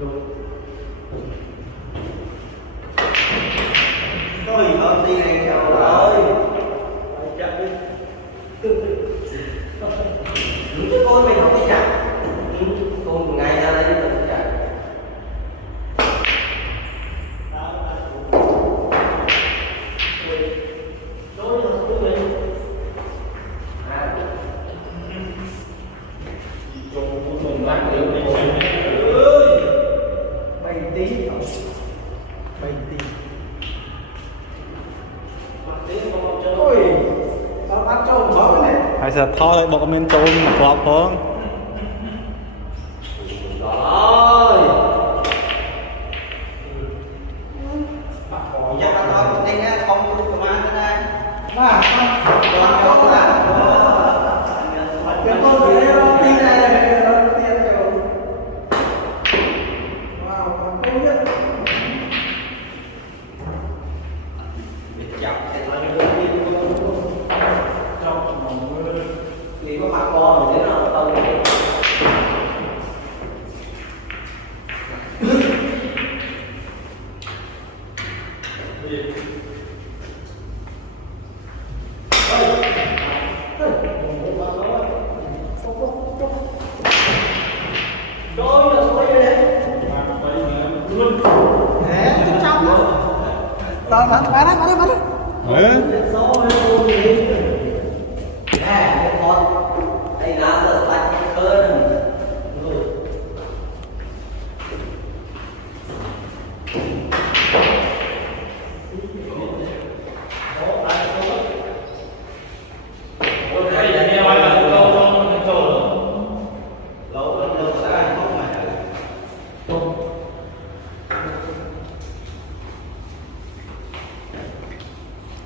Thôi con đi này chào rồi. Đúng chứ con mày học cái chặt. Con một ngày ra đây mình chặt. Hay sẽ thôi bộ miền tôm một lọc hơn. Rồi. Chắc là thôi con tính á, không có công an đây. Và con không là. Cái con đi đây này, nó tiền rồi. Wow, con không biết. Chọc cái nó như thế thì có mặt con để nó tông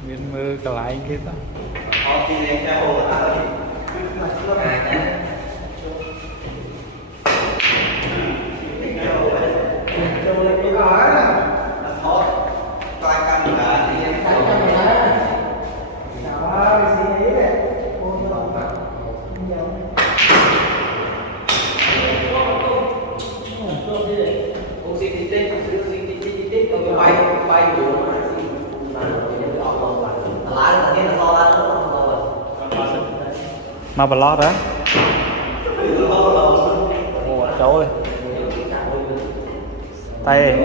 miền mưa cả lại kia đó. Mà bà lót á. Ồ, cháu ơi. Tay